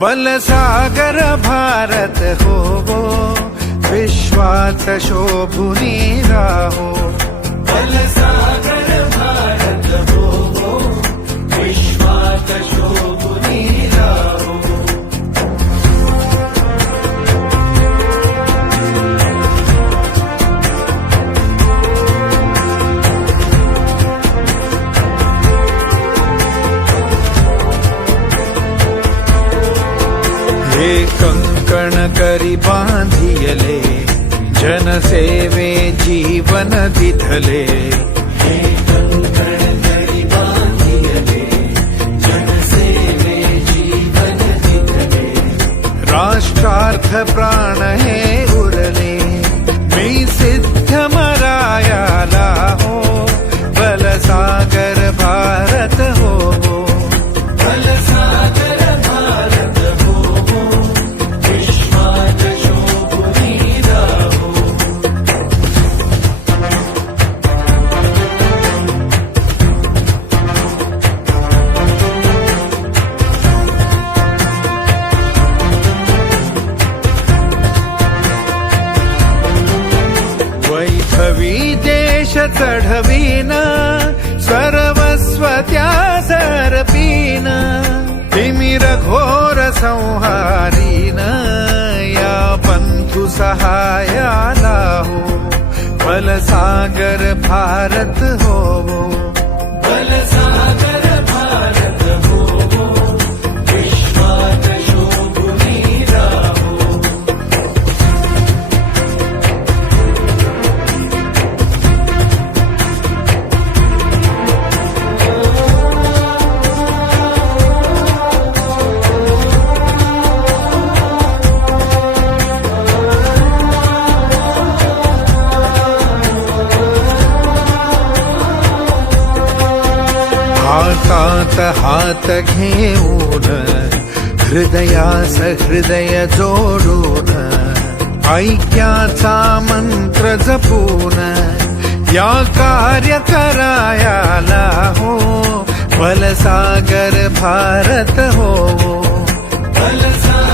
बल सागर भारत हो वो विश्वास शोभुनी राहो बल हे कंकण करी जनसेवे जीवन दिधले राष्ट्रार्थ प्राण हे देश चढवीन सर्वस्व त्या सर्पीन तिमिर घोर संहारीन या बंधु सहायाला हो बलसागर भारत हो हातात हात घेऊन हृदयास हृदय जोडून, ऐक्याचा मंत्र जपून, या कार्य करायाला हो, बलसागर भारत हो. बलसागर